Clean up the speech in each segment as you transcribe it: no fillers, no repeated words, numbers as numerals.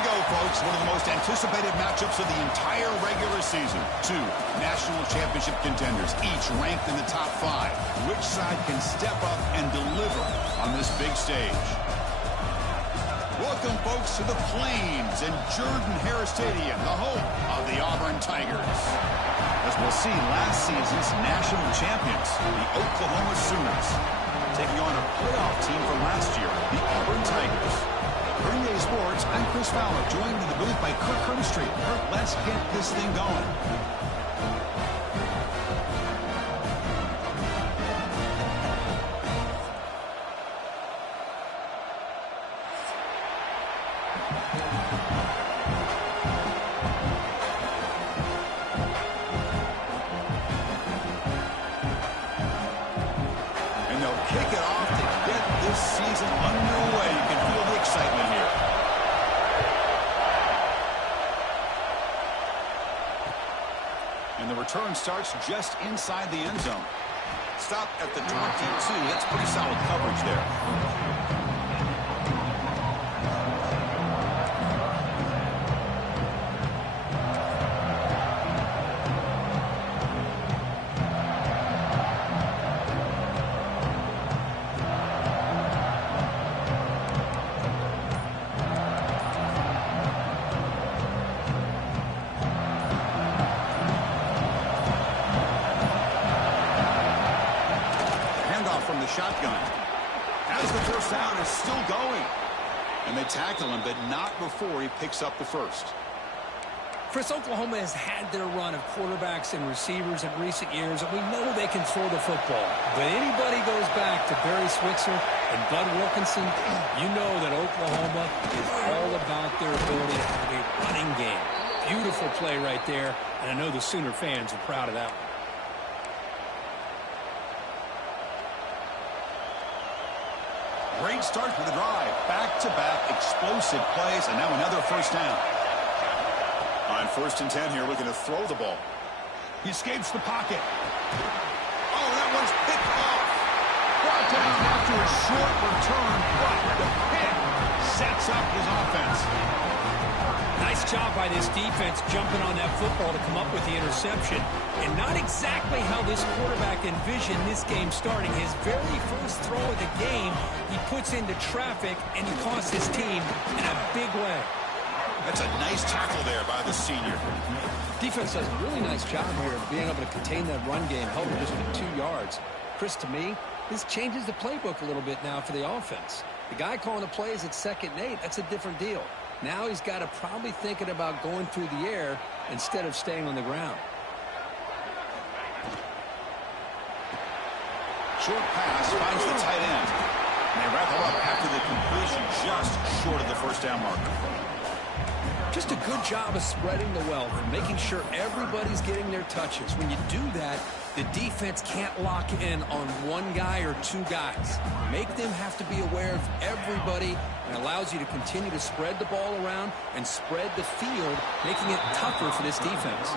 we go, folks. One of the most anticipated matchups of the entire regular season. Two national championship contenders, each ranked in the top 5. Which side can step up and deliver on this big stage? Welcome, folks, to the Plains and Jordan-Hare Stadium, the home of the Auburn Tigers. As we'll see, last season's national champions, the Oklahoma Sooners, taking on a playoff team from last year, the Auburn Tigers. Green Day Sports, I'm Chris Fowler, joined in the booth by Kirk Herbstreit. Kirk, let's get this thing going. And they'll kick it off to get this season underway. You can feel the excitement here. And the return starts just inside the end zone. Stop at the 22. That's pretty solid coverage there. From the shotgun. As the first down is still going. And they tackle him, but not before he picks up the first. Chris, Oklahoma has had their run of quarterbacks and receivers in recent years, and we know they can throw the football. But anybody goes back to Barry Switzer and Bud Wilkinson, you know that Oklahoma is all about their ability to have a running game. Beautiful play right there, and I know the Sooner fans are proud of that one. Great start for the drive. Back-to-back explosive plays, and now another first down. On 1st and 10 here, looking to throw the ball. He escapes the pocket. Oh, that one's picked off. Brought down after a short return, but the pick sets up his offense. Nice job by this defense jumping on that football to come up with the interception. And not exactly how this quarterback envisioned this game starting. His very first throw of the game, he puts into traffic, and he costs his team in a big way. That's a nice tackle there by the senior. Defense does a really nice job here of being able to contain that run game, held it just to 2 yards. Chris, to me, this changes the playbook a little bit now for the offense. The guy calling the plays at 2nd and 8, that's a different deal. Now he's got to probably thinking about going through the air instead of staying on the ground. Short pass finds the tight end. And they wrap him up after the completion just short of the first down marker. Just a good job of spreading the wealth and making sure everybody's getting their touches. When you do that, the defense can't lock in on one guy or 2 guys. Make them have to be aware of everybody, and allows you to continue to spread the ball around and spread the field, making it tougher for this defense.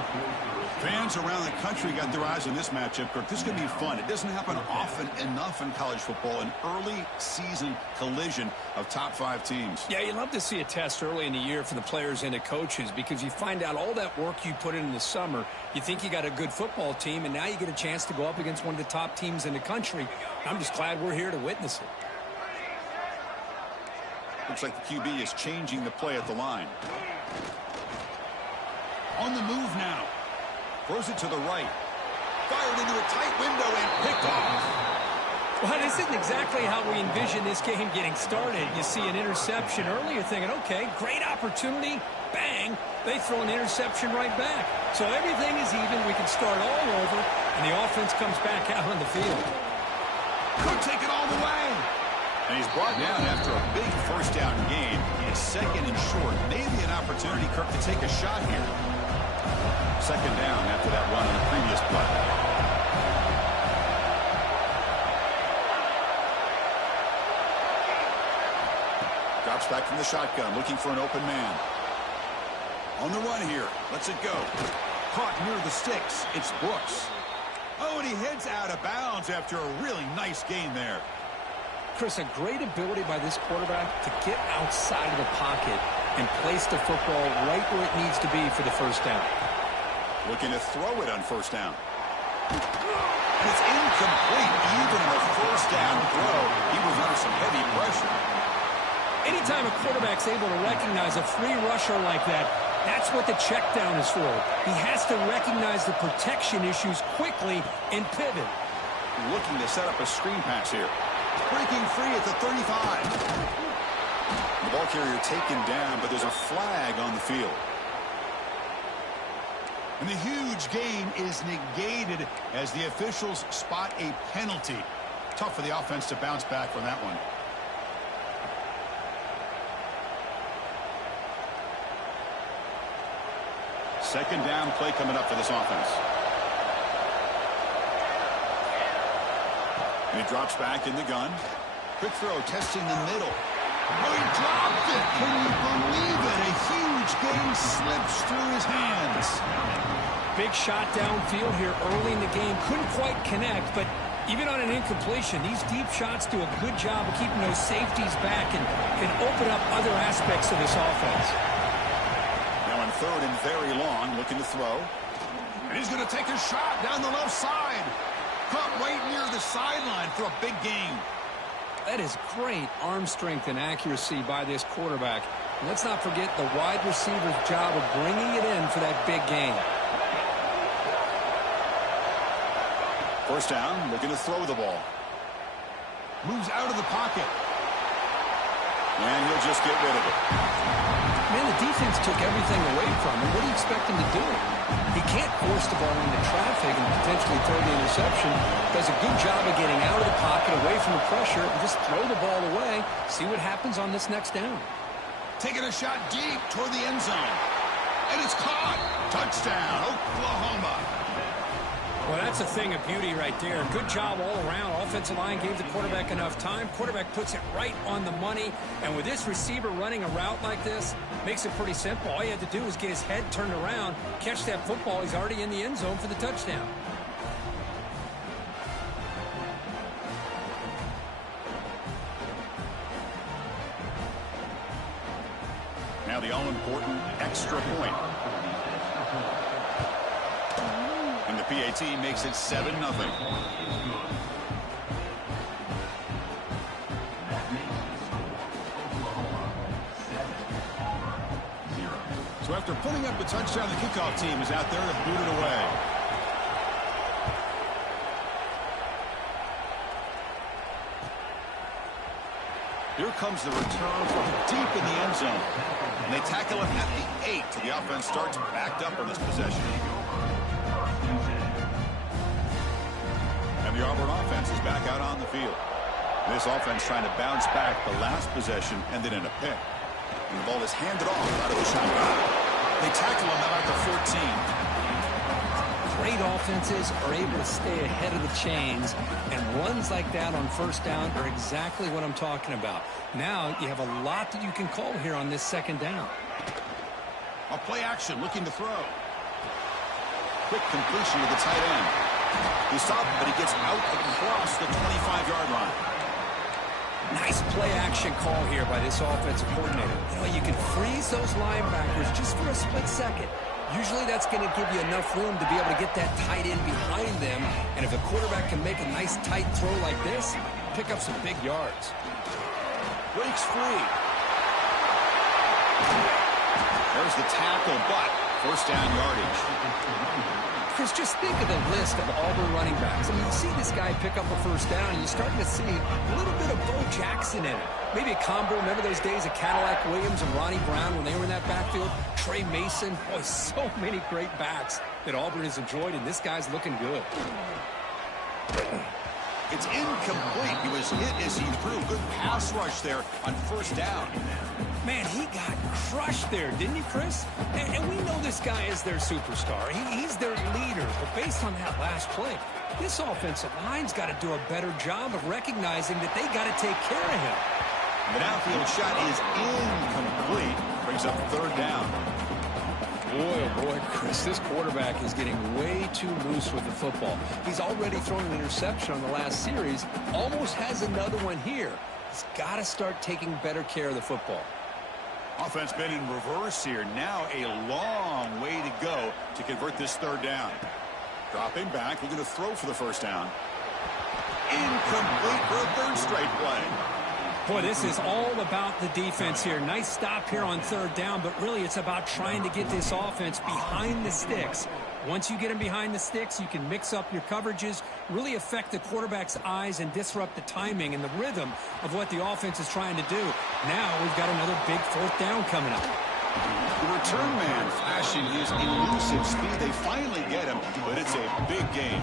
Fans around the country got their eyes on this matchup, Kirk. This is going to be fun. It doesn't happen often enough in college football, an early season collision of top 5 teams. Yeah, you love to see a test early in the year for the players and the coaches, because you find out all that work you put in the summer. You think you got a good football team, and now you get a chance to go up against one of the top teams in the country. I'm just glad we're here to witness it. Looks like the QB is changing the play at the line. On the move now. Throws it to the right. Fired into a tight window and picked off. Well, this isn't exactly how we envision this game getting started. You see an interception early, you're thinking, okay, great opportunity. Bang, they throw an interception right back. So everything is even. We can start all over, and the offense comes back out on the field. Could take it all the way. And he's brought down after a big first down gain. It's 2nd and short. Maybe an opportunity, Kirk, to take a shot here. 2nd down after that run on the previous play. Drops back from the shotgun, looking for an open man. On the run here. Lets it go. Caught near the sticks. It's Brooks. Oh, and he heads out of bounds after a really nice gain there. Chris, a great ability by this quarterback to get outside of the pocket and place the football right where it needs to be for the first down. Looking to throw it on first down. And it's incomplete. Even on a first down throw, he was under some heavy pressure. Anytime a quarterback's able to recognize a free rusher like that, that's what the check down is for. He has to recognize the protection issues quickly and pivot. Looking to set up a screen pass here. Breaking free at the 35. The ball carrier taken down, but there's a flag on the field. And the huge gain is negated as the officials spot a penalty. Tough for the offense to bounce back from that one. Second down play coming up for this offense. And he drops back in the gun. Quick throw, testing the middle. Oh, he dropped it. Can you believe it? A huge gain slips through his hands. Big shot downfield here early in the game. Couldn't quite connect, but even on an incompletion, these deep shots do a good job of keeping those safeties back and can open up other aspects of this offense. Now on third and very long, looking to throw. And he's going to take a shot down the left side. Caught right near the sideline for a big gain. That is great arm strength and accuracy by this quarterback. And let's not forget the wide receiver's job of bringing it in for that big gain. First down, looking to throw the ball. Moves out of the pocket. And he'll just get rid of it. Man, the defense took everything away from him. What do you expect him to do? He can't force the ball into traffic and potentially throw the interception. Does a good job of getting out of the pocket, away from the pressure, and just throw the ball away. See what happens on this next down. Taking a shot deep toward the end zone. And it's caught. Touchdown, Oklahoma. Well, that's a thing of beauty right there. Good job all around. Offensive line gave the quarterback enough time. Quarterback puts it right on the money. And with this receiver running a route like this, makes it pretty simple. All you had to do was get his head turned around, catch that football. He's already in the end zone for the touchdown. Now the all-important extra point. And the PAT makes it 7-0. So after putting up the touchdown, the kickoff team is out there to boot it away. Here comes the return from deep in the end zone. And they tackle him at the 8. So the offense starts backed up on this possession. And the Auburn offense is back out on the field. This offense trying to bounce back. The last possession ended in a pick. And the ball is handed off out of the shotgun. They tackle him now at the 14. Great offenses are able to stay ahead of the chains, and runs like that on first down are exactly what I'm talking about. Now you have a lot that you can call here on this second down. A play action, looking to throw. Quick completion to the tight end. He stopped, but he gets out across the 25-yard line. Nice play action call here by this offensive coordinator. You know, you can freeze those linebackers just for a split second. Usually that's going to give you enough room to be able to get that tight end behind them. And if the quarterback can make a nice tight throw like this, pick up some big yards. Breaks free. There's the tackle, but first down yardage. Chris, just think of the list of Auburn running backs. I mean, you see this guy pick up a first down, and you're starting to see a little bit of Bo Jackson in it. Maybe a combo. Remember those days of Cadillac Williams and Ronnie Brown when they were in that backfield? Trey Mason. Boy, so many great backs that Auburn has enjoyed, and this guy's looking good. It's incomplete. He was hit as he threw. Good pass rush there on first down. Man, he got crushed there, didn't he, Chris? And we know this guy is their superstar. He's their leader. But based on that last play, this offensive line's got to do a better job of recognizing that they got to take care of him. The downfield shot is incomplete. Brings up third down. Boy, oh boy, Chris, this quarterback is getting way too loose with the football. He's already thrown an interception on the last series. Almost has another one here. He's got to start taking better care of the football. Offense been in reverse here. Now a long way to go to convert this third down. Dropping back, looking to throw for the first down. Incomplete for a third straight play. Boy, this is all about the defense here. Nice stop here on third down, but really it's about trying to get this offense behind the sticks. Once you get them behind the sticks, you can mix up your coverages, really affect the quarterback's eyes and disrupt the timing and the rhythm of what the offense is trying to do. Now we've got another big fourth down coming up. The return man flashing his elusive speed. They finally get him, but it's a big gain.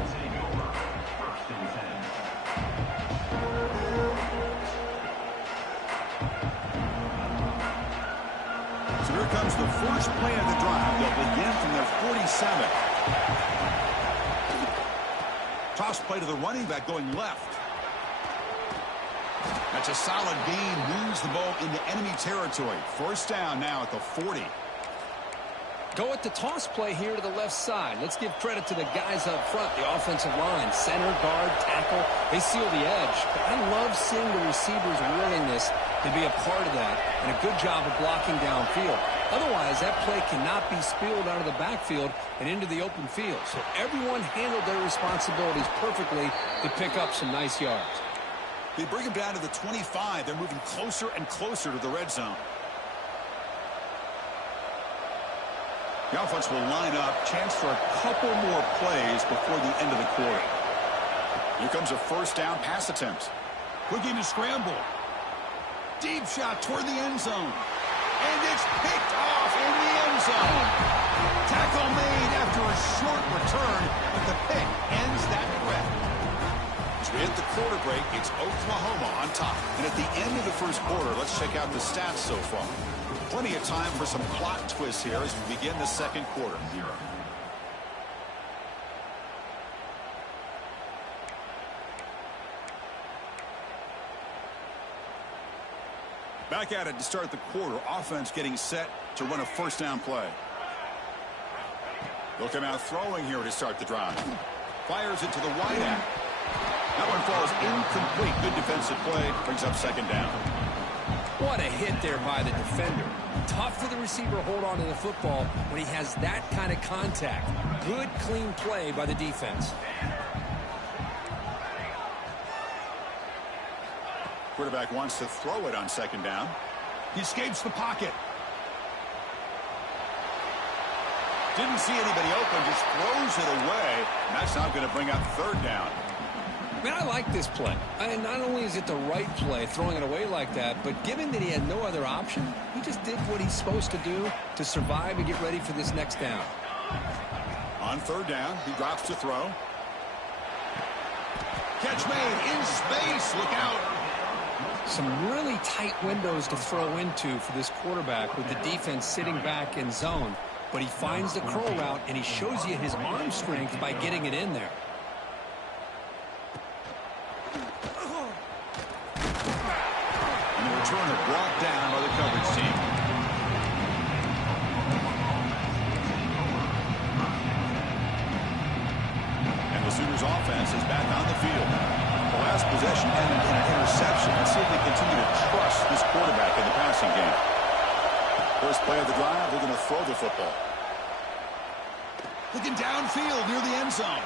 So here comes the first play of the drive. They'll begin from their 47. Toss play to the running back going left. That's a solid gain. Moves the ball into enemy territory. First down now at the 40. Go at the toss play here to the left side. Let's give credit to the guys up front, the offensive line, center, guard, tackle. They seal the edge. But I love seeing the receivers' willingness to be a part of that and a good job of blocking downfield. Otherwise, that play cannot be spilled out of the backfield and into the open field. So everyone handled their responsibilities perfectly to pick up some nice yards. They bring him down to the 25. They're moving closer and closer to the red zone. The offense will line up. Chance for a couple more plays before the end of the quarter. Here comes a first down pass attempt. Quick game to scramble. Deep shot toward the end zone. And it's picked off in the end zone. Tackle made after a short return, but the pick ends that threat. As we hit the quarter break, it's Oklahoma on top. And at the end of the first quarter, let's check out the stats so far. Plenty of time for some plot twists here as we begin the second quarter. Back at it to start the quarter. Offense getting set to run a first down play. They'll come out throwing here to start the drive. Fires it to the wide end. That one falls incomplete. Good defensive play. Brings up second down. What a hit there by the defender. Tough for the receiver to hold on to the football when he has that kind of contact. Good, clean play by the defense. Quarterback wants to throw it on second down. He escapes the pocket. Didn't see anybody open, just throws it away. And that's not going to bring up third down. I mean, I like this play. And not only is it the right play, throwing it away like that, but given that he had no other option, he just did what he's supposed to do to survive and get ready for this next down. On third down, he drops to throw. Catch made in space. Look out. Some really tight windows to throw into for this quarterback with the defense sitting back in zone. But he finds the curl route, and he shows you his arm strength by getting it in there. And the returner brought down by the coverage team. And the Sooners offense is back on the field. The last possession ended in an interception. Let's see if they continue to trust this quarterback in the passing game. First play of the drive, they're going to throw the football. Looking downfield near the end zone.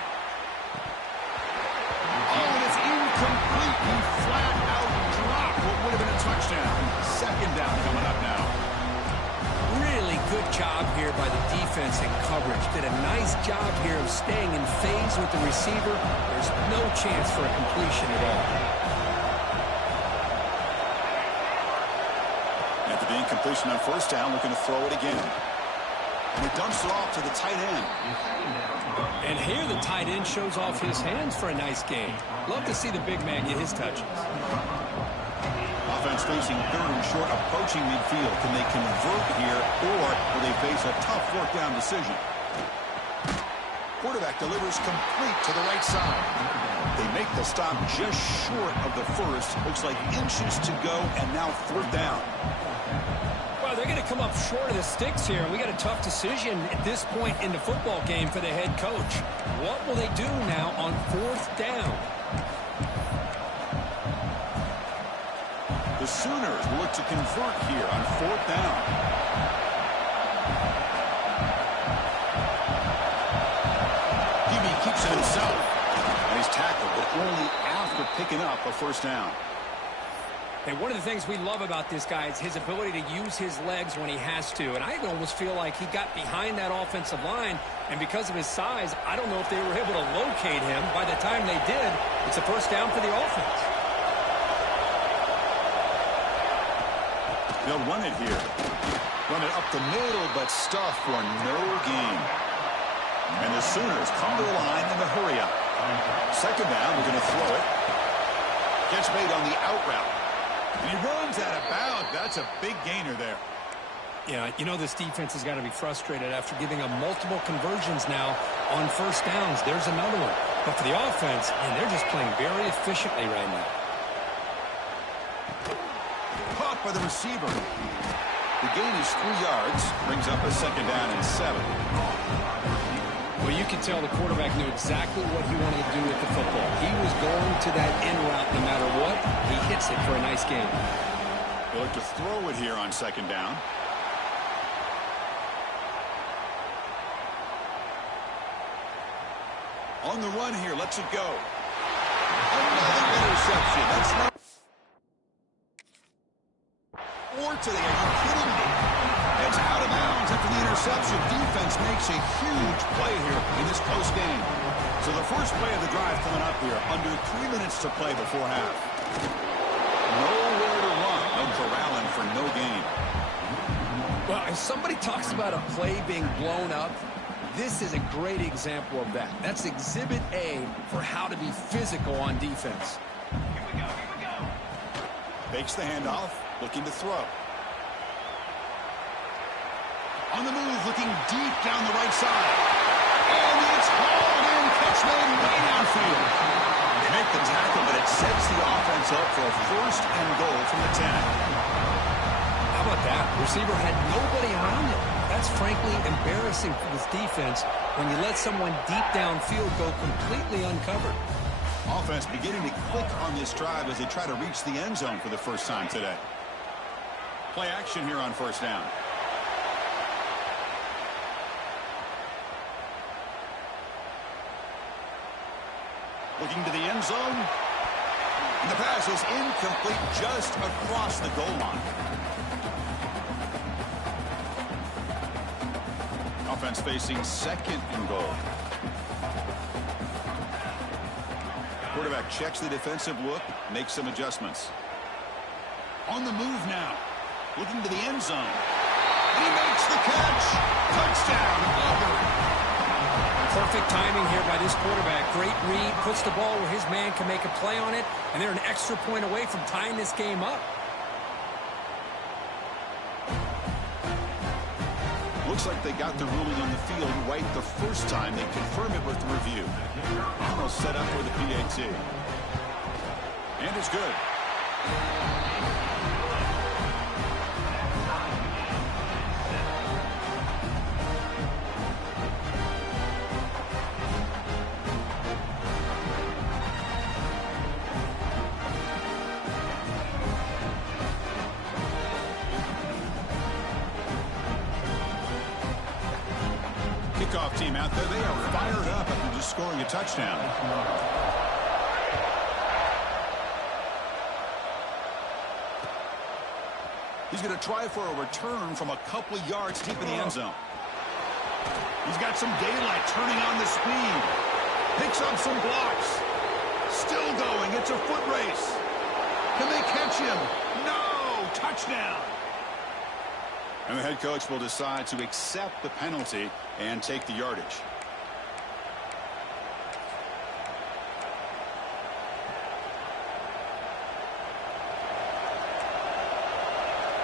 Oh, and it's incomplete. He flat out dropped what would have been a touchdown. Second down coming up now. Really good job here by the defense in coverage. Did a nice job here of staying in phase with the receiver. There's no chance for a completion at all. After the incompletion on first down, looking to throw it again. And he dumps it off to the tight end. And here the tight end shows off his hands for a nice game. Love to see the big man get his touches. Offense facing third and short, approaching midfield. Can they convert here, or will they face a tough fourth down decision? Quarterback delivers complete to the right side. They make the stop just short of the first. Looks like inches to go, and now fourth down. Well, they're going to come up short of the sticks here. We got a tough decision at this point in the football game for the head coach. What will they do now on fourth down? The The Sooners will look to convert here on 4th down. Keeps it himself. And he's tackled, but only after picking up a 1st down. And one of the things we love about this guy is his ability to use his legs when he has to. And I almost feel like he got behind that offensive line, and because of his size, I don't know if they were able to locate him. By the time they did, it's a 1st down for the offense. They'll run it here. Run it up the middle, but stuff for no gain. And the Sooners come to the line in the hurry-up. 2nd down, we're going to throw it. Gets made on the out route. And he runs out of bounds. That's a big gainer there. Yeah, you know this defense has got to be frustrated after giving up multiple conversions now on 1st downs. There's another one. But for the offense, man, they're just playing very efficiently right now. Caught by the receiver. The gain is 3 yards. Brings up a 2nd down and 7. Well, you could tell the quarterback knew exactly what he wanted to do with the football. He was going to that in route no matter what. He hits it for a nice gain. They'll look to throw it here on 2nd down. On the run here, lets it go. Another interception. That's not... Or today, are you kidding me? It's out of bounds after the interception. Defense makes a huge play here in this close game. So the first play of the drive coming up here. Under 3 minutes to play before half. Nowhere to run. No corralling for no gain. Well, if somebody talks about a play being blown up, this is a great example of that. That's Exhibit A for how to be physical on defense. Here we go. Fakes the handoff. Looking to throw. On the move, looking deep down the right side. And it's hauled in. Catch made way downfield. They make the tackle, but it sets the offense up for a 1st and goal from the 10. How about that? Receiver had nobody around him. That's frankly embarrassing for this defense when you let someone deep downfield go completely uncovered. Offense beginning to click on this drive as they try to reach the end zone for the first time today. Play action here on 1st down. Looking to the end zone. And the pass is incomplete just across the goal line. Offense facing 2nd and goal. Quarterback checks the defensive look, makes some adjustments. On the move now. Looking to the end zone. He makes the catch. Touchdown, Auburn. Perfect timing here by this quarterback. Great read, puts the ball where his man can make a play on it, and they're an extra point away from tying this game up. Looks like they got the ruling on the field right the first time. They confirm it with the review. Almost set up for the PAT. And it's good. Kickoff team out there. They are fired up after just scoring a touchdown. He's going to try for a return from a couple of yards deep in the end zone. He's got some daylight turning on the speed. Picks up some blocks. Still going. It's a foot race. Can they catch him? No! Touchdown! And the head coach will decide to accept the penalty and take the yardage.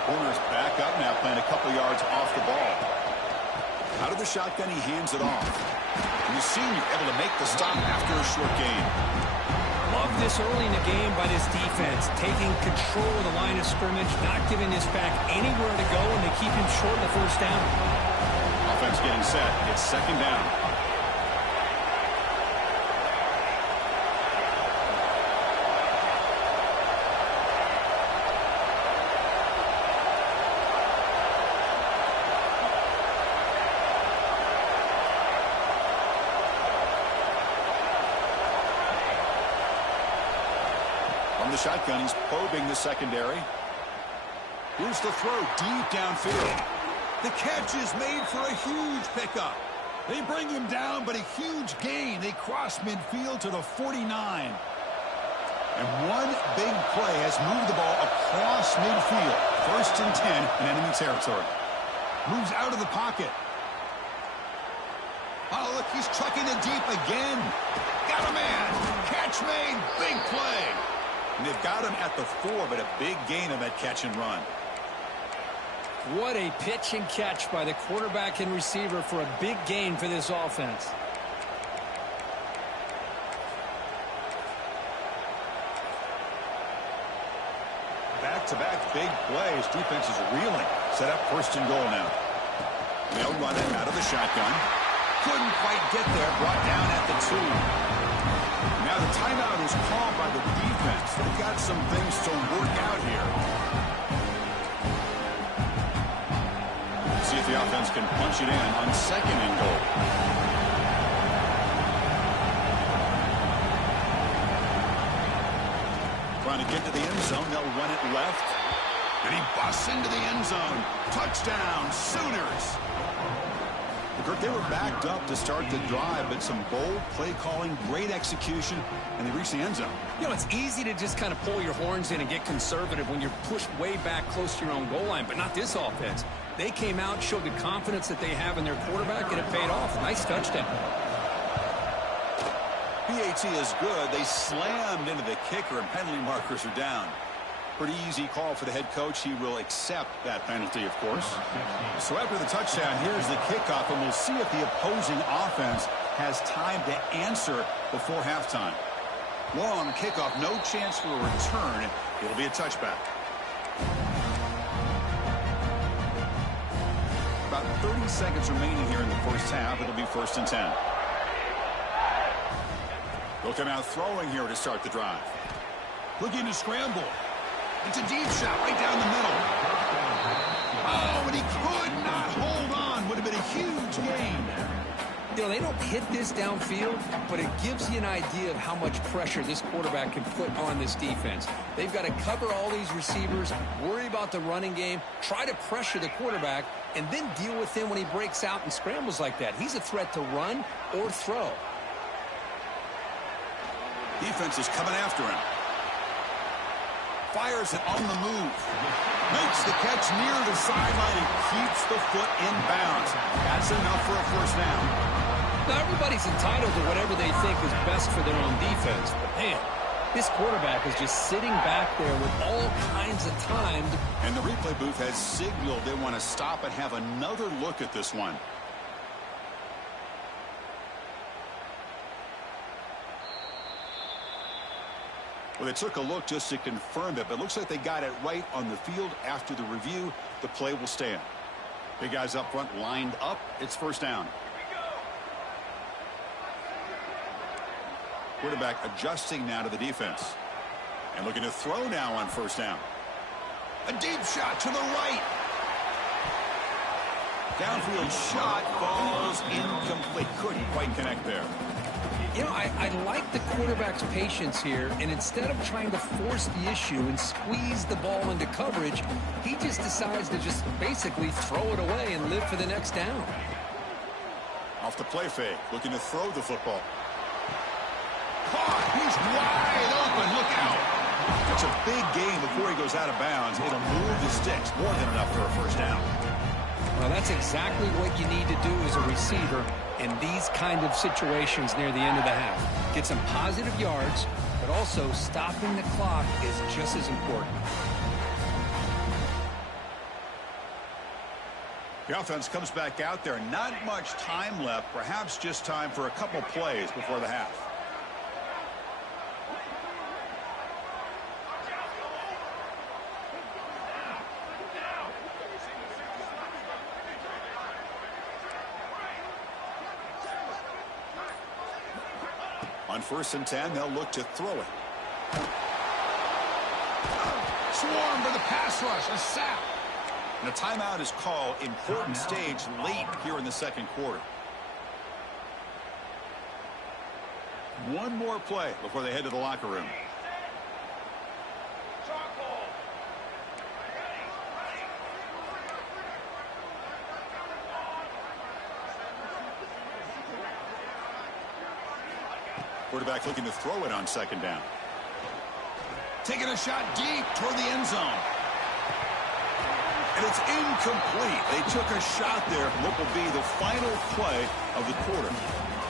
Corner's back up now, playing a couple yards off the ball. Out of the shotgun, he hands it off. And the senior able to make the stop after a short gain. Love this early in the game by this defense, taking control of the line of scrimmage, not giving this back anywhere to go, and they keep him short of the first down. Offense getting set. It's 2nd down. From the shotgun, he's probing the secondary. Here's the throw deep downfield. The catch is made for a huge pickup. They bring him down, but a huge gain. They cross midfield to the 49. And one big play has moved the ball across midfield. 1st and 10 in enemy territory. Moves out of the pocket. Oh, look, he's trucking it deep again. Got a man. Catch made. Big play. And they've got him at the 4, but a big gain on that catch and run. What a pitch and catch by the quarterback and receiver for a big gain for this offense. Back-to-back big plays. Defense is reeling. Set up 1st and goal now. They'll run it out of the shotgun. Couldn't quite get there. Brought down at the 2. Now the timeout is called by the defense. They've got some things to work out here. See if the offense can punch it in on 2nd and goal. Trying to get to the end zone. They'll run it left. And he busts into the end zone. Touchdown, Sooners. They were backed up to start the drive, but some bold play calling, great execution, and they reached the end zone. You know, it's easy to just kind of pull your horns in and get conservative when you're pushed way back close to your own goal line, but not this offense. They came out, showed the confidence that they have in their quarterback, and it paid off. Nice touchdown. PAT is good. They slammed into the kicker, and penalty markers are down. Pretty easy call for the head coach. He will accept that penalty, of course. So after the touchdown, here's the kickoff, and we'll see if the opposing offense has time to answer before halftime. Long kickoff, no chance for a return. It'll be a touchback. About 30 seconds remaining here in the first half. It'll be 1st and 10. They'll come out throwing here to start the drive. Looking to scramble. It's a deep shot right down the middle. Oh, and he could not hold on. Would have been a huge gain. You know, they don't hit this downfield, but it gives you an idea of how much pressure this quarterback can put on this defense. They've got to cover all these receivers, worry about the running game, try to pressure the quarterback, and then deal with him when he breaks out and scrambles like that. He's a threat to run or throw. Defense is coming after him. Fires it on the move. Makes the catch near the sideline and keeps the foot in bounds. That's enough for a 1st down. Now, everybody's entitled to whatever they think is best for their own defense. But, man, this quarterback is just sitting back there with all kinds of time. And the replay booth has signaled they want to stop and have another look at this one. Well, they took a look just to confirm it, but it looks like they got it right on the field. After the review, the play will stand. Big guys up front lined up. It's 1st down. Quarterback adjusting now to the defense. And looking to throw now on 1st down. A deep shot to the right. Downfield shot falls incomplete. Couldn't quite connect there. You know, I like the quarterback's patience here, and instead of trying to force the issue and squeeze the ball into coverage, he just decides to just basically throw it away and live for the next down. Off the play fake, looking to throw the football. Caught, he's wide open, look out. It's a big gain before he goes out of bounds. It'll move the sticks, more than enough for a 1st down. Well, that's exactly what you need to do as a receiver in these kind of situations near the end of the half. Get some positive yards, but also stopping the clock is just as important. The offense comes back out there. Not much time left, perhaps just time for a couple plays before the half. On 1st and 10, they'll look to throw it. Swarm for the pass rush, a sack. And a timeout is called. Important stage late here in the 2nd quarter. One more play before they head to the locker room. Quarterback looking to throw it on second down. Taking a shot deep toward the end zone. And it's incomplete. They took a shot there from what will be the final play of the quarter.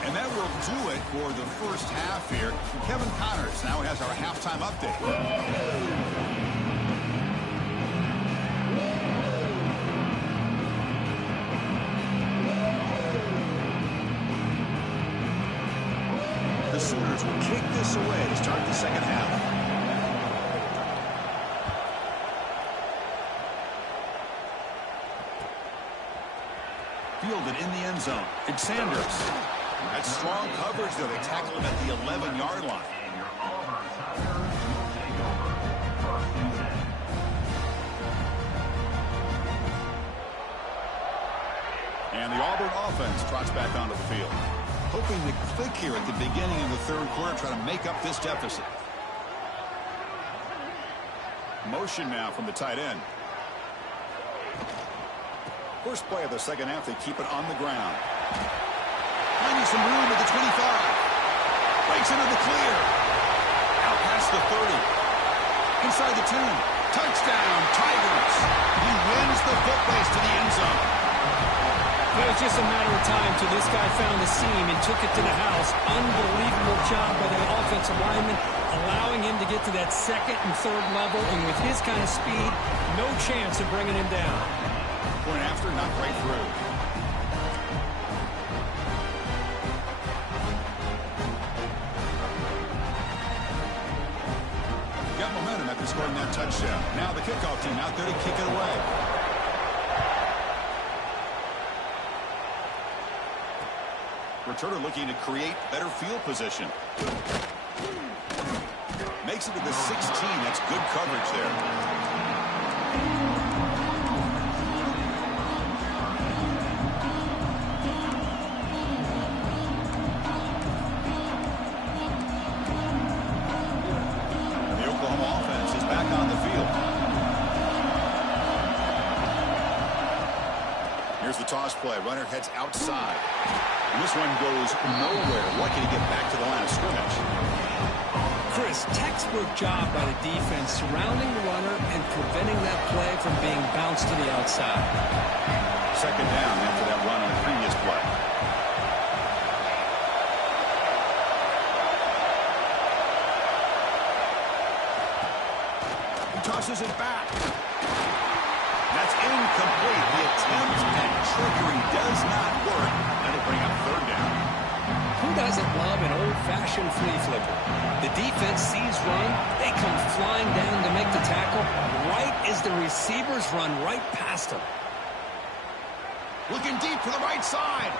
And that will do it for the first half here. Kevin Connors now has our halftime update. The Sooners will kick this away to start the second half. Fielded in the end zone. It's Sanders. That's strong coverage, though. They tackle him at the 11-yard line. And the Auburn offense trots back onto the field. Hoping to click here at the beginning of the third quarter, try to make up this deficit. Motion now from the tight end. First play of the second half, they keep it on the ground. Finding some room at the 25. Breaks into the clear. Out past the 30. Inside the 10. Touchdown, Tigers. He wins the footbase to the end zone. It was just a matter of time till this guy found the seam and took it to the house. Unbelievable job by the offensive lineman, allowing him to get to that second and third level. And with his kind of speed, no chance of bringing him down. Point after, knocked right through. Got momentum after scoring that touchdown. Now the kickoff team out there to kick it away. Returner looking to create better field position. Makes it to the 16. That's good coverage there. Toss play. Runner heads outside. And this one goes nowhere. Lucky to get back to the line of scrimmage. Chris, textbook job by the defense surrounding the runner and preventing that play from being bounced to the outside. Second down after that run on the previous play. He tosses it back. That's incomplete. The attempt at trickery does not work. That'll bring up third down. Who doesn't love an old-fashioned flea flipper? The defense sees run. They come flying down to make the tackle right as the receivers run right past them. Looking deep to the right side.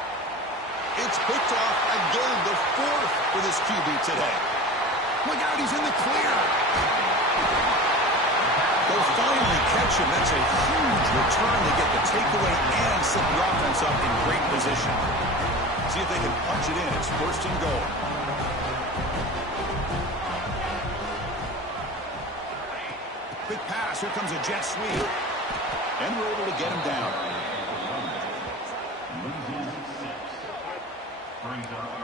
It's picked off again, the fourth for this QB today. Look out, he's in the clear. They'll finally catch him. That's a huge return. They get the takeaway and set the offense up in great position. See if they can punch it in. It's first and goal. Quick pass. Here comes a jet sweep. And we're able to get him down.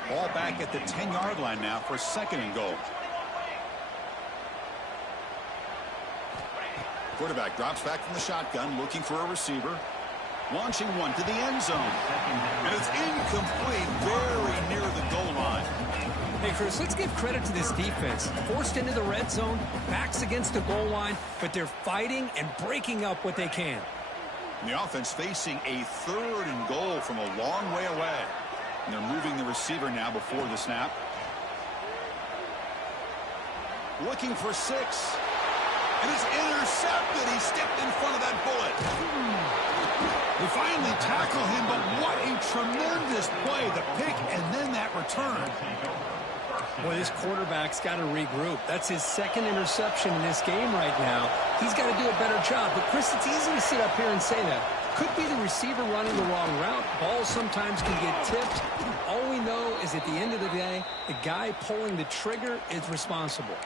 Ball back at the 10-yard line now for second and goal. Quarterback drops back from the shotgun, looking for a receiver. Launching one to the end zone. And it's incomplete, very near the goal line. Hey, Chris, let's give credit to this defense. Forced into the red zone, backs against the goal line, but they're fighting and breaking up what they can. And the offense facing a third and goal from a long way away. And they're moving the receiver now before the snap. Looking for 6. And it's intercepted. He stepped in front of that bullet. They finally tackle him, but what a tremendous play. The pick and then that return. Boy, this quarterback's got to regroup. That's his second interception in this game right now. He's got to do a better job. But, Chris, it's easy to sit up here and say that. Could be the receiver running the wrong route. Balls sometimes can get tipped. All we know is at the end of the day, the guy pulling the trigger is responsible.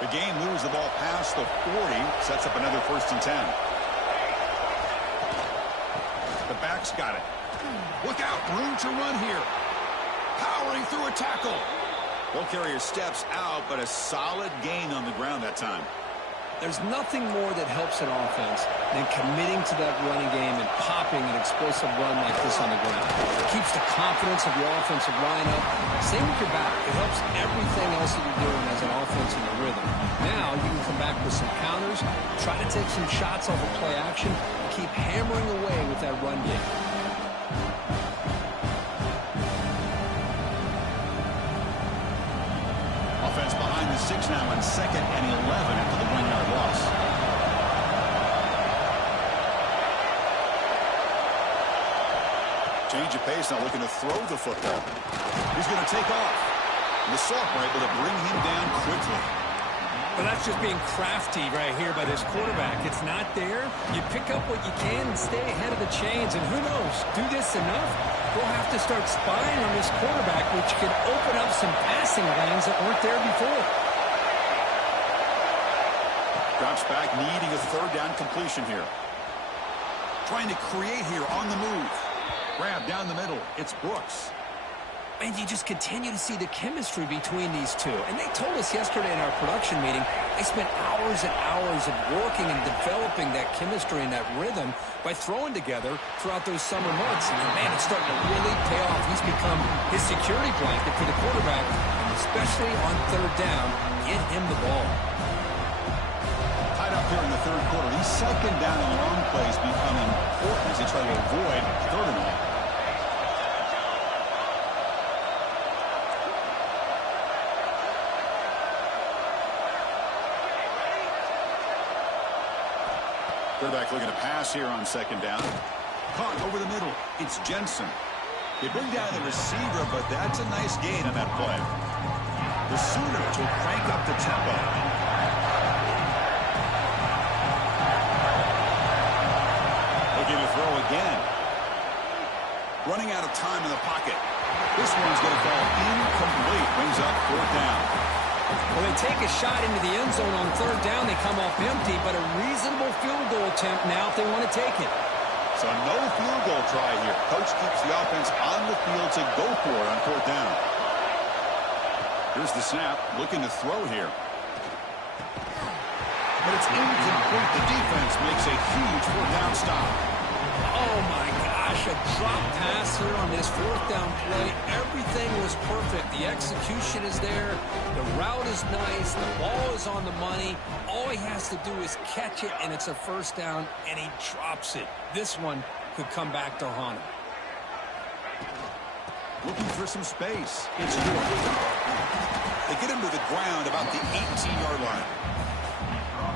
The game moves the ball past the 40, sets up another first and 10. The back quarterback's got it. Look out, room to run here. Powering through a tackle. Ball carrier steps out, but a solid gain on the ground that time. There's nothing more that helps an offense than committing to that running game and popping an explosive run like this on the ground. It keeps the confidence of your offensive line up. Same with your back. It helps everything else that you're doing as an offense in your rhythm. Now you can come back with some counters, try to take some shots off of play action, and keep hammering away with that run game. Offense behind the 6 now on 2nd and 11 after the 1-yard loss. Change of pace now, looking to throw the football. He's going to take off. And the Sophomore able to bring him down quickly. Well, that's just being crafty right here by this quarterback. It's not there. You pick up what you can and stay ahead of the chains. And who knows, do this enough, we'll have to start spying on this quarterback, which could open up some passing lanes that weren't there before. Drops back, needing a 3rd down completion here. Trying to create here on the move. Grab down the middle. It's Brooks. And you just continue to see the chemistry between these two. And they told us yesterday in our production meeting, they spent hours and hours of working and developing that chemistry and that rhythm by throwing together throughout those summer months. And man, it's starting to really pay off. He's become his security blanket for the quarterback, and especially on 3rd down, get him the ball. Tied up here in the 3rd quarter. These 2nd down and long plays become important as they try to avoid 3rd and long. Quarterback looking to pass here on 2nd down. Caught over the middle. It's Jensen. They bring down the receiver, but that's a nice gain on that play. The Sooners will crank up the tempo. Looking to throw again. Running out of time in the pocket. This one's going to fall incomplete. Brings up 4th down. Well, they take a shot into the end zone on 3rd down. They come off empty, but a reasonable field goal attempt now if they want to take it. So no field goal try here. Coach keeps the offense on the field to go for it on 4th down. Here's the snap. Looking to throw here. But it's incomplete. The defense makes a huge 4th down stop. Oh, my gosh, a drop pass here on this 4th down play. Everything was perfect. The execution is there. The route is nice. The ball is on the money. All he has to do is catch it, and it's a 1st down, and he drops it. This one could come back to haunt him. Looking for some space. It's York. They get him to the ground about the 18-yard line.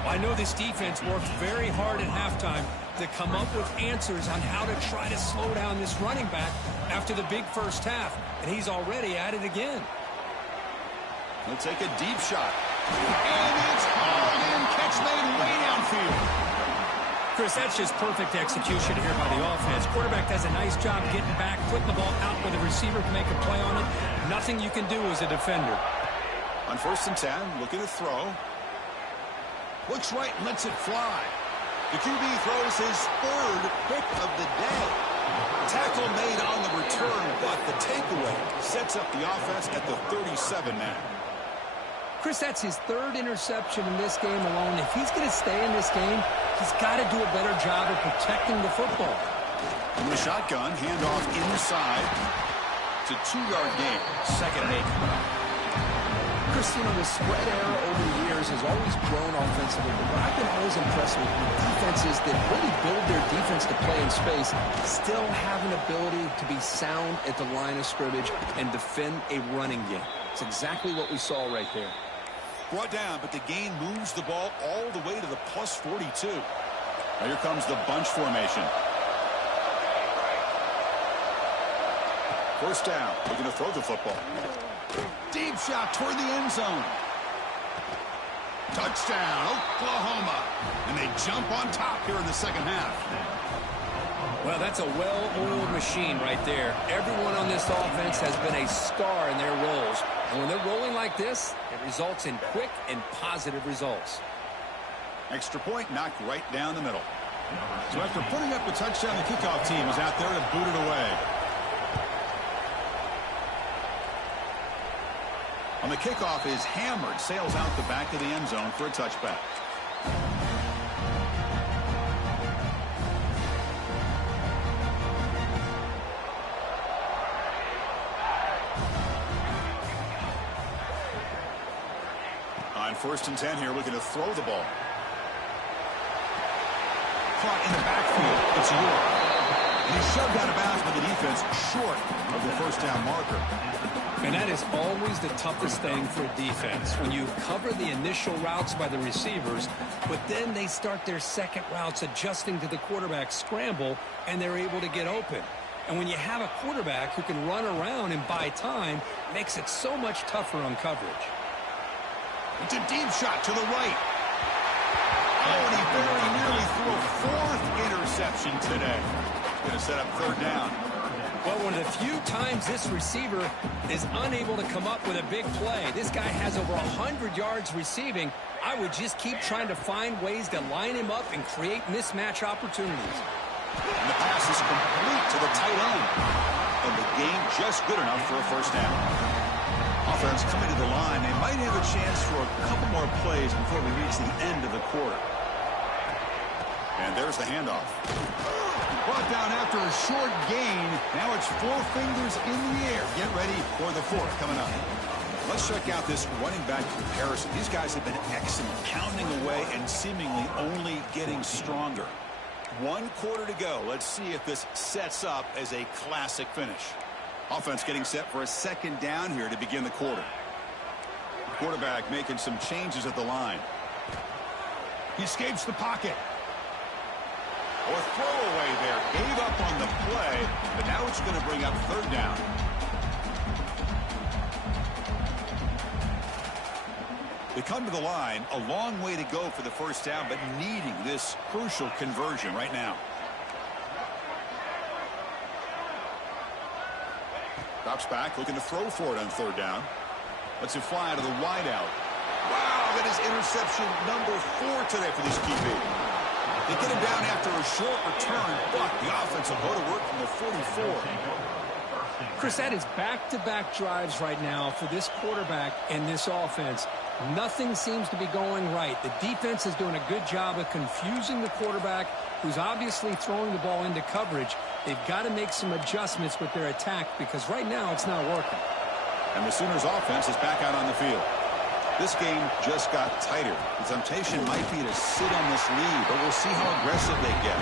I know this defense worked very hard at halftime to come up with answers on how to try to slow down this running back after the big first half, and he's already at it again. He'll take a deep shot. And it's hauled in. Catch made way downfield. Chris, that's just perfect execution here by the offense. Quarterback does a nice job getting back, putting the ball out where the receiver can make a play on it. Nothing you can do as a defender. On 1st and 10, looking to throw. Looks right and lets it fly. The QB throws his 3rd pick of the day. Tackle made on the return, but the takeaway sets up the offense at the 37 now. Chris, that's his 3rd interception in this game alone. If he's going to stay in this game, he's got to do a better job of protecting the football. From the shotgun, handoff inside. It's a 2-yard gain. 2nd and 8. Chris, you know, the spread era over the years has always grown offensively, but what I've been always impressed with defenses that really build their defense to play in space still have an ability to be sound at the line of scrimmage and defend a running game. It's exactly what we saw right there. Brought down, but the gain moves the ball all the way to the plus 42. Now here comes the bunch formation. 1st down, looking to throw the football. Deep shot toward the end zone. Touchdown, Oklahoma. And they jump on top here in the 2nd half. Well, that's a well-oiled machine right there. Everyone on this offense has been a star in their roles. And when they're rolling like this, it results in quick and positive results. Extra point knocked right down the middle. So after putting up a touchdown, the kickoff team is out there to boot it away. On the kickoff is hammered, sails out the back of the end zone for a touchback. On 1st and 10 here, looking to throw the ball. Caught in the backfield. It's York. And he's shoved out of bounds by the defense short of the first down marker. And that is always the toughest thing for a defense, when you cover the initial routes by the receivers, but then they start their second routes adjusting to the quarterback scramble, and they're able to get open. And when you have a quarterback who can run around and buy time, it makes it so much tougher on coverage. It's a deep shot to the right. Oh, and he very nearly threw a 4th interception today. Going to set up 3rd down. Well, one of the few times this receiver is unable to come up with a big play. This guy has over 100 yards receiving. I would just keep trying to find ways to line him up and create mismatch opportunities. And the pass is complete to the tight end. And the gain just good enough for a 1st down. Offense coming to the line. They might have a chance for a couple more plays before we reach the end of the quarter. And there's the handoff. Brought down after a short gain. Now it's 4 fingers in the air. Get ready for the 4th coming up. Let's check out this running back comparison. These guys have been excellent, pounding away and seemingly only getting stronger. 1 quarter to go. Let's see if this sets up as a classic finish. Offense getting set for a 2nd down here to begin the quarter. Quarterback making some changes at the line. He escapes the pocket. Or throwaway there. Gave up on the play, but now it's going to bring up 3rd down. They come to the line. A long way to go for the 1st down, but needing this crucial conversion right now. Drops back, looking to throw for it on 3rd down. Lets it fly to the wideout. Wow, that is interception number 4 today for this QB. They get him down after a short return, but the offense will go to work from the 44. Chris, that is back-to-back drives right now for this quarterback and this offense. Nothing seems to be going right. The defense is doing a good job of confusing the quarterback, who's obviously throwing the ball into coverage. They've got to make some adjustments with their attack because right now it's not working. And the Sooners offense is back out on the field. This game just got tighter. The temptation might be to sit on this lead, but we'll see how aggressive they get.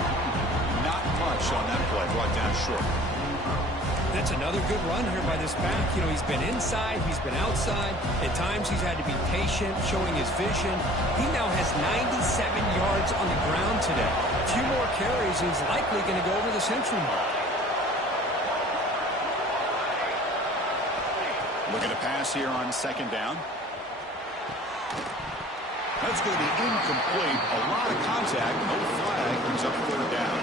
Not much on that play, brought down short. That's another good run here by this back. You know, he's been inside, he's been outside. At times he's had to be patient, showing his vision. He now has 97 yards on the ground today. A few more carries, he's likely going to go over the century mark. Looking to pass here on 2nd down. That's going to be incomplete. A lot of contact. No flag. Brings up 3rd down.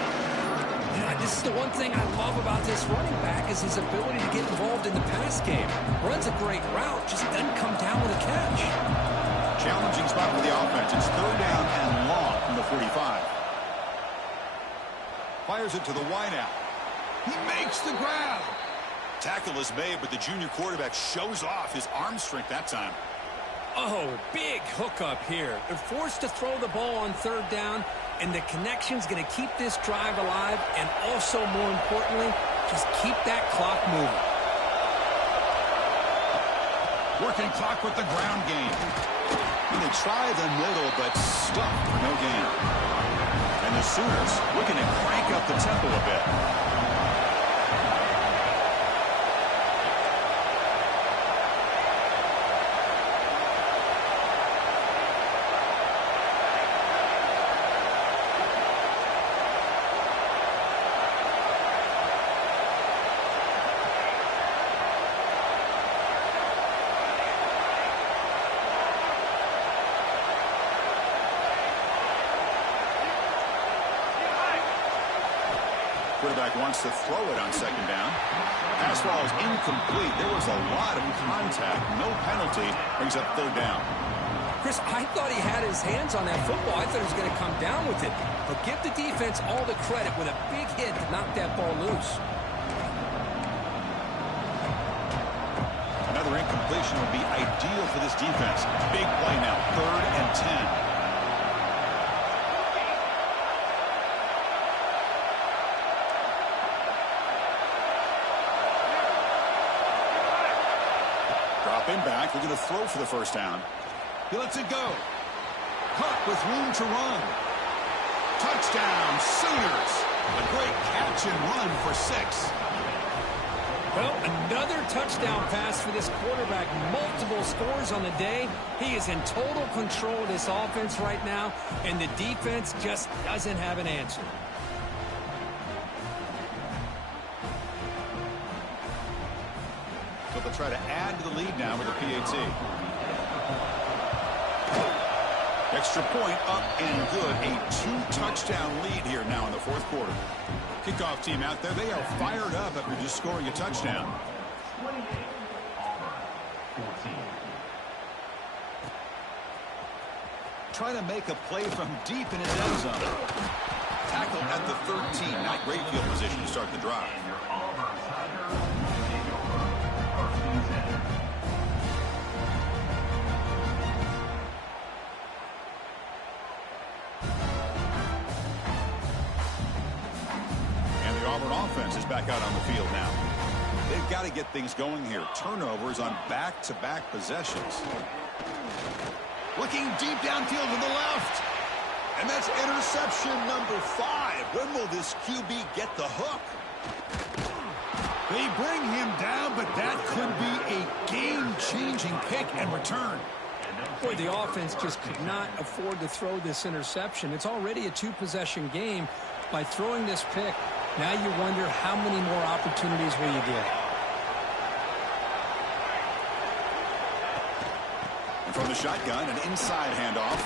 Yeah, this is the one thing I love about this running back is his ability to get involved in the pass game. Runs a great route, just doesn't come down with a catch. Challenging spot for the offense. It's 3rd down and long from the 45. Fires it to the wideout. He makes the grab. Tackle is made, but the junior quarterback shows off his arm strength that time. Oh, big hookup here. They're forced to throw the ball on 3rd down, and the connection's going to keep this drive alive, and also, more importantly, just keep that clock moving. Working clock with the ground game. And they try the middle, but stuck for no gain. And the Sooners looking to crank up the tempo a bit. Quarterback wants to throw it on 2nd down. Pass ball is incomplete. There was a lot of contact. No penalty. Brings up 3rd down. Chris, I thought he had his hands on that football. I thought he was going to come down with it. But give the defense all the credit with a big hit to knock that ball loose. Another incompletion would be ideal for this defense. Big play now, 3rd and 10. Dropping back, they're going to throw for the first down. He lets it go. Cook with room to run. Touchdown, Sooners. A great catch and run for 6. Well, another touchdown pass for this quarterback. Multiple scores on the day. He is in total control of this offense right now, and the defense just doesn't have an answer. So they'll try to add to the lead now with a PAT. Extra point up and good. A 2-touchdown lead here now in the 4th quarter. Kickoff team out there. They are fired up after just scoring a touchdown. Trying to make a play from deep in his end zone. Tackle at the 13. Not great field position to start the drive. Offense is back out on the field now. They've got to get things going here. Turnovers on back-to-back possessions. Looking deep downfield to the left. And that's interception number 5. When will this QB get the hook? They bring him down, but that could be a game-changing pick and return. Boy, the offense just could not afford to throw this interception. It's already a 2-possession game. By throwing this pick, now you wonder how many more opportunities will you get. And from the shotgun, an inside handoff.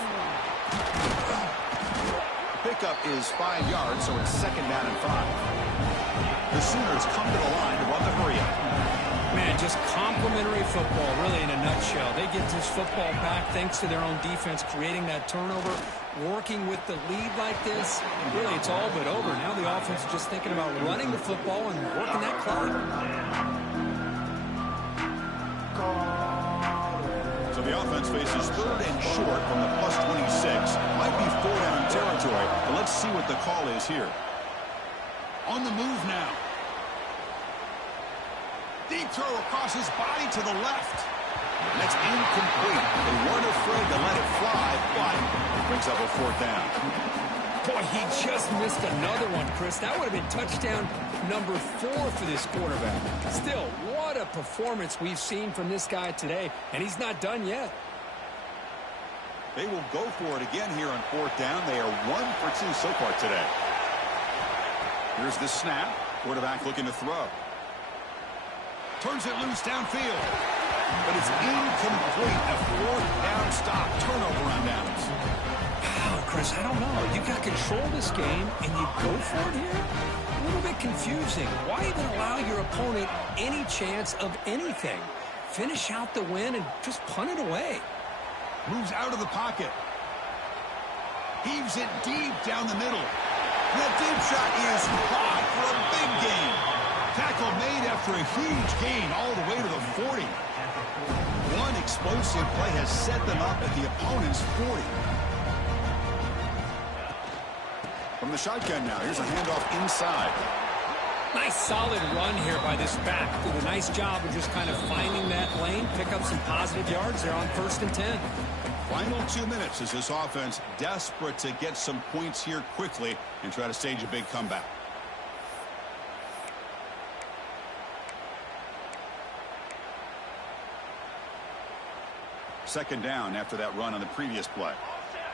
Pickup is 5 yards, so it's 2nd down and 5. The Sooners come to the line to run the hurry-up. Man, just complimentary football, really, in a nutshell. They get this football back thanks to their own defense, creating that turnover, working with the lead like this. Really, it's all but over. Now the offense is just thinking about running the football and working that clock. So the offense faces 3rd and short from the +26. Might be 4-down territory, but let's see what the call is here. On the move now. Deep throw across his body to the left. And that's incomplete. They weren't afraid to let it fly, but it brings up a 4th down. Boy, he just missed another one, Chris. That would have been touchdown number 4 for this quarterback. Still, what a performance we've seen from this guy today, and he's not done yet. They will go for it again here on 4th down. They are 1 for 2 so far today. Here's the snap. Quarterback looking to throw. Turns it loose downfield. But it's incomplete. A 4th down stop. Turnover on downs. Oh, Chris, I don't know. You got control of this game, and you go for it here? A little bit confusing. Why even allow your opponent any chance of anything? Finish out the win and just punt it away. Moves out of the pocket. Heaves it deep down the middle. That deep shot is caught for a big gain. Tackle made after a huge gain all the way to the 40. One explosive play has set them up at the opponent's 40. From the shotgun now, here's a handoff inside. Nice solid run here by this back. Did a nice job of just kind of finding that lane, pick up some positive yards there on 1st and 10. Final 2 minutes as this offense desperate to get some points here quickly and try to stage a big comeback. Second down after that run on the previous play.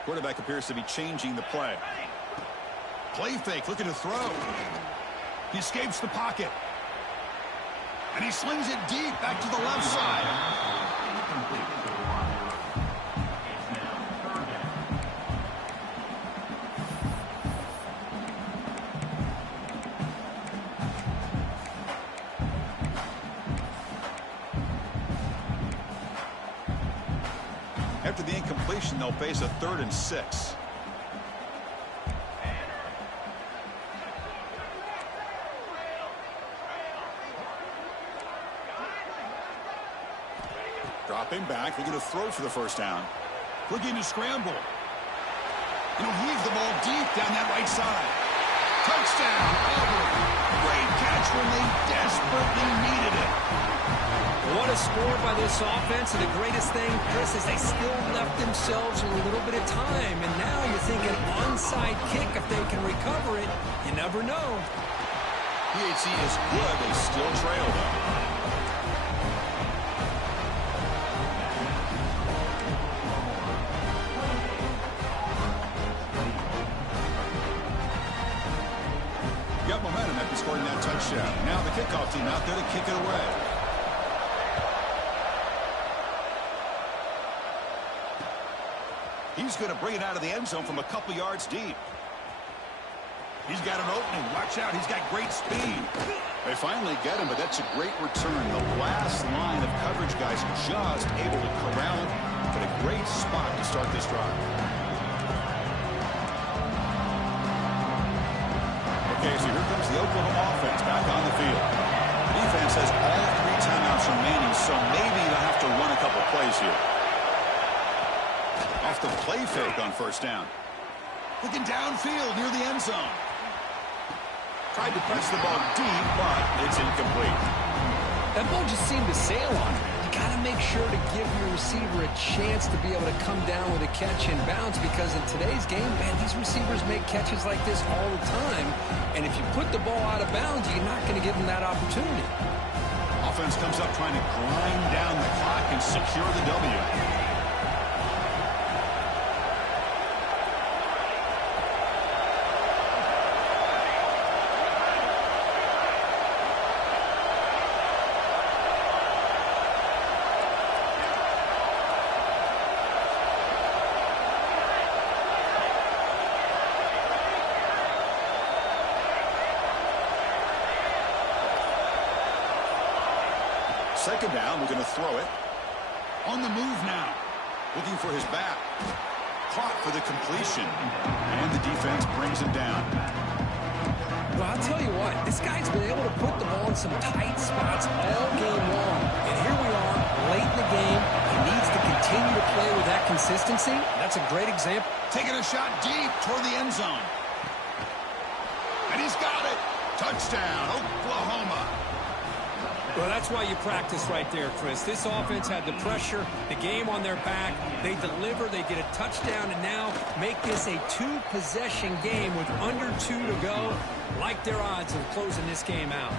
Quarterback appears to be changing the play. Play fake, looking to throw. He escapes the pocket. And he slings it deep back to the left side. After the incompletion, they'll face a 3rd and 6. Dropping back, looking to throw for the first down. Looking to scramble. And he'll heave the ball deep down that right side. Touchdown, Auburn. Great catch when they desperately needed it. What a score by this offense, and the greatest thing, Chris, is they still left themselves a little bit of time, and now you're thinking onside kick if they can recover it. You never know. PHC is good. They still trail, though. Got momentum after scoring that touchdown. Now the kickoff team out there to kick it away. He's going to bring it out of the end zone from a couple yards deep. He's got an opening. Watch out. He's got great speed. They finally get him, but that's a great return. The last line of coverage guys just able to corral it. But a great spot to start this drive. Okay, so here comes the Oklahoma offense back on the field. The defense has all 3 timeouts remaining, so maybe they'll have to run a couple plays here. Off the play fake on first down. Looking downfield near the end zone. Tried to press the ball deep, but it's incomplete. That ball just seemed to sail on it. You got to make sure to give your receiver a chance to be able to come down with a catch and bounce, because in today's game, man, these receivers make catches like this all the time. And if you put the ball out of bounds, you're not going to give them that opportunity. Offense comes up trying to grind down the clock and secure the W. Second down, we're going to throw it. On the move now. Looking for his back. Caught for the completion. And the defense brings him down. Well, I'll tell you what. This guy's been able to put the ball in some tight spots all game long. And here we are, late in the game. He needs to continue to play with that consistency. That's a great example. Taking a shot deep toward the end zone. And he's got it. Touchdown, Oklahoma. Well, that's why you practice right there, Chris. This offense had the pressure, the game on their back. They deliver, they get a touchdown, and now make this a 2-possession game with under 2 to go. Like their odds of closing this game out.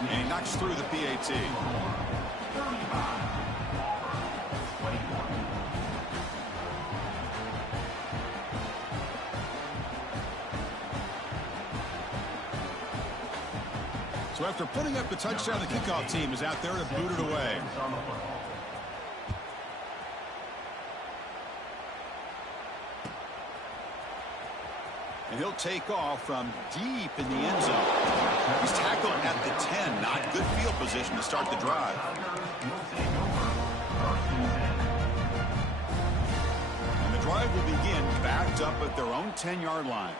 And he knocks through the PAT. So after putting up the touchdown, the kickoff team is out there to boot it away. And he'll take off from deep in the end zone. He's tackled at the 10. Not good field position to start the drive. And the drive will begin backed up at their own 10-yard line.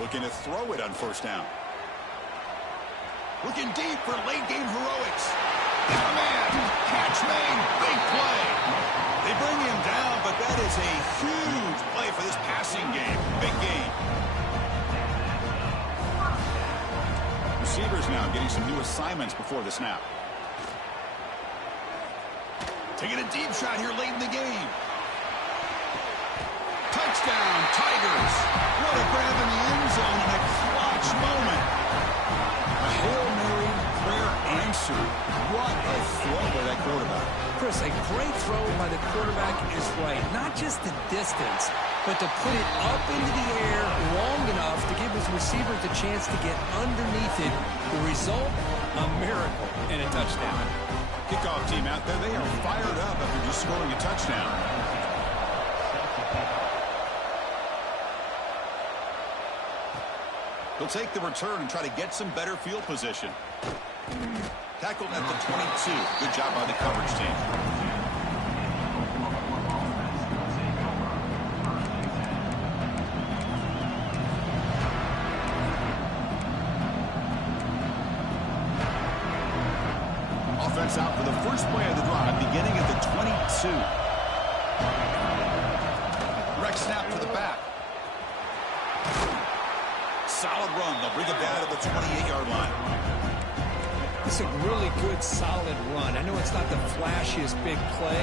Looking to throw it on first down. Looking deep for late-game heroics. Got a man. Catch made. Big play. They bring him down, but that is a huge play for this passing game. Big game. Receivers now getting some new assignments before the snap. Taking a deep shot here late in the game. Touchdown, Tigers. What a grab in the end zone in a clutch moment. A Hail Mary prayer answered. What a throw by that quarterback. Chris, a great throw by the quarterback is right. Not just the distance, but to put it up into the air long enough to give his receivers a chance to get underneath it. The result, a miracle and a touchdown. Kickoff team out there, they are fired up after just scoring a touchdown. He'll take the return and try to get some better field position. Tackled at the 22. Good job by the coverage team. for the first play of the drive, beginning at the 22. Direct snap to the back. Solid run. They'll bring it down to the 28-yard line. It's a really good, solid run. I know it's not the flashiest big play,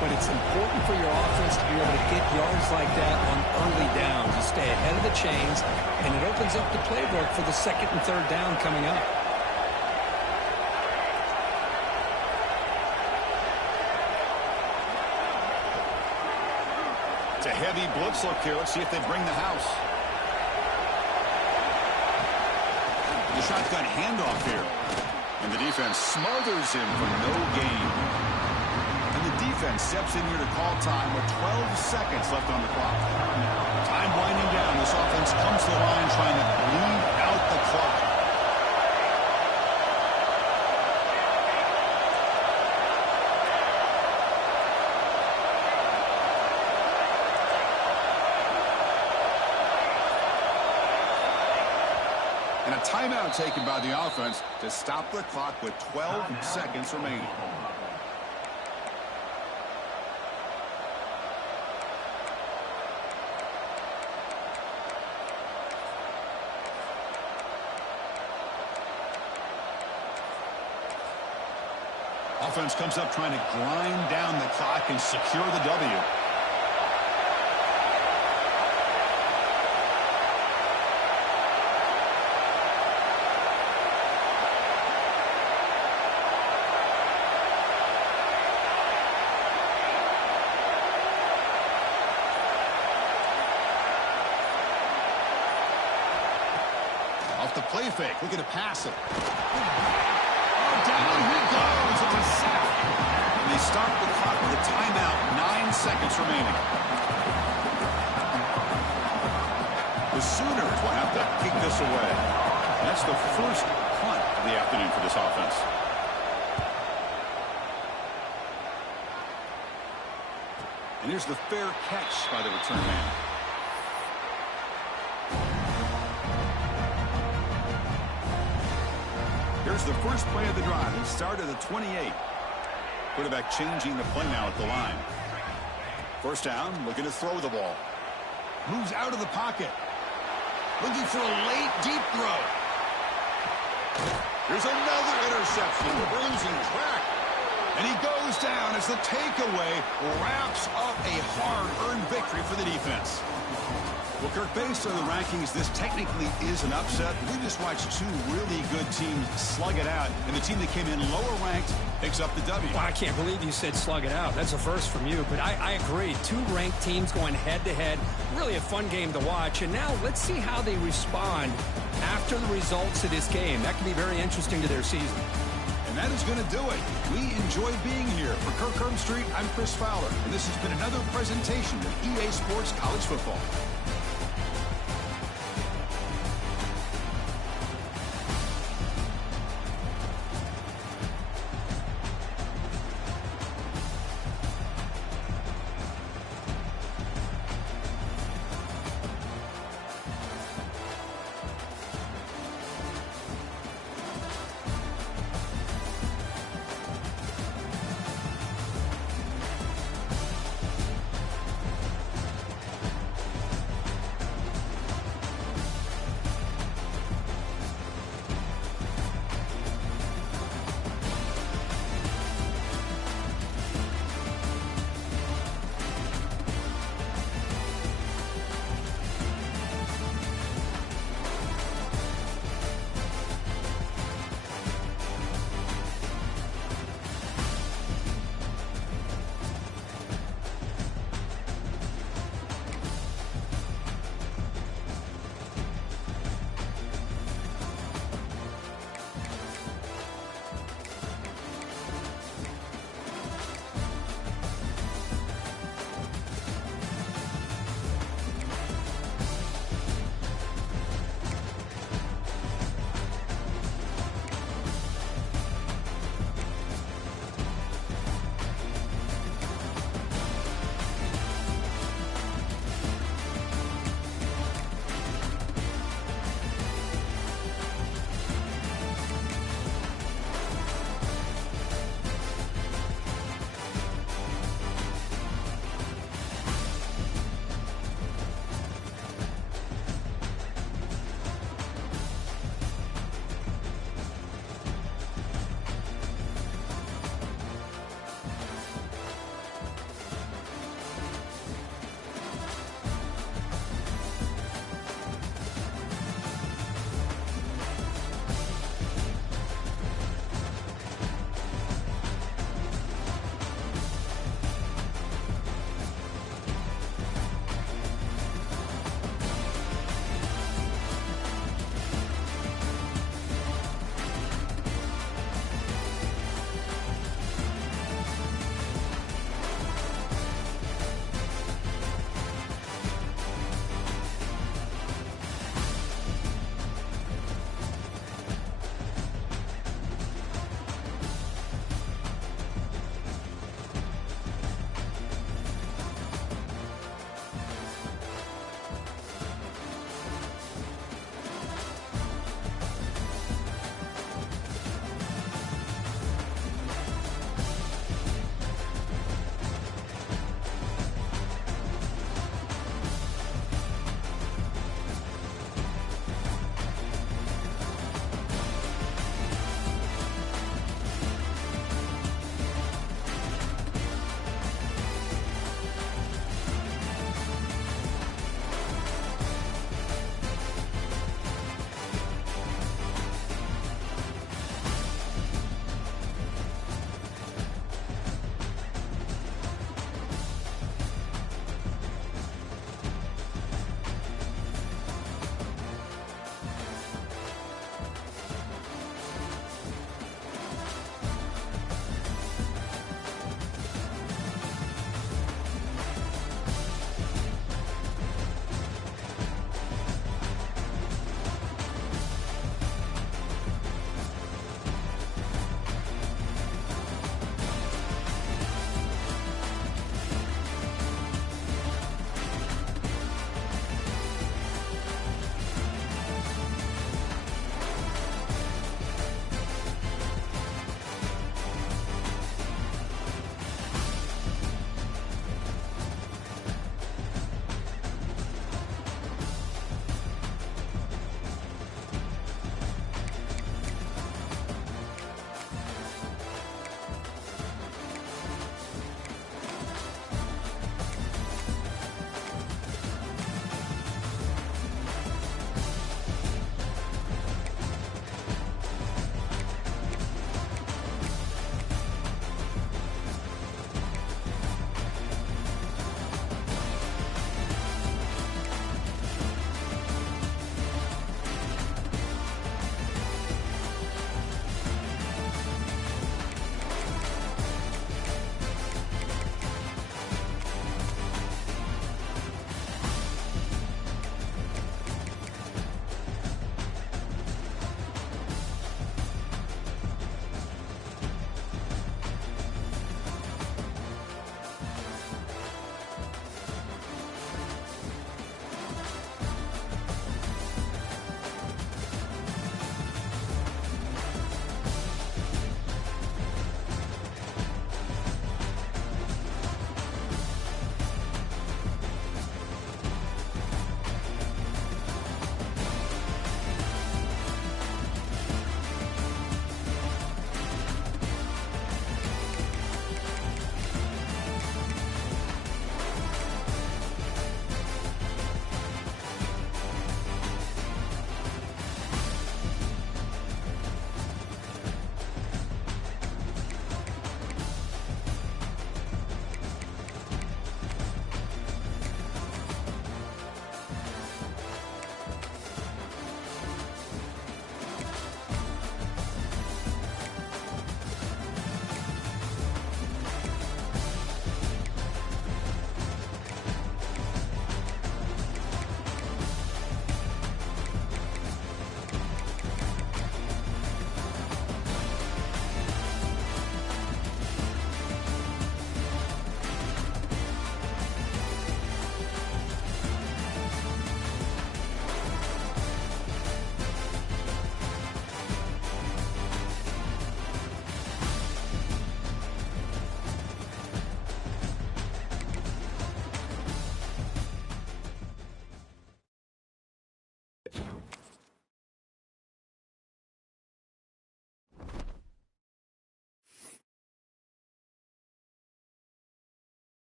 but it's important for your offense to be able to get yards like that on early downs. You stay ahead of the chains, and it opens up the playbook for the second and third down coming up. It's a heavy blitz look here. Let's see if they bring the house. The shotgun handoff here. And the defense smothers him for no gain. And the defense steps in here to call time with 12 seconds left on the clock. Time winding down. This offense comes to the line trying to bleed out the clock. And a timeout taken by the offense to stop the clock with 12 seconds remaining. Offense comes up trying to grind down the clock and secure the W. Off the play fake, looking to pass it. Oh, down he goes. It's a sack. And they start the clock with a timeout, 9 seconds remaining. The Sooners will have to kick this away. That's the first punt of the afternoon for this offense. And here's the fair catch by the return man. Here's the first play of the drive. He started at the 28. Quarterback changing the play now at the line. First down, looking to throw the ball. Moves out of the pocket. Looking for a late, deep throw. Here's another interception. We're losing track. And he goes down as the takeaway wraps up a hard-earned victory for the defense. Well, Kirk, based on the rankings, this technically is an upset. We just watched two really good teams slug it out, and the team that came in lower ranked picks up the W. Well, I can't believe you said slug it out. That's a first from you, but I agree. Two ranked teams going head-to-head. Really a fun game to watch. And now let's see how they respond after the results of this game. That can be very interesting to their season. And that is going to do it. We enjoyed being here. For Kirk Street, I'm Chris Fowler, and this has been another presentation of EA Sports College Football.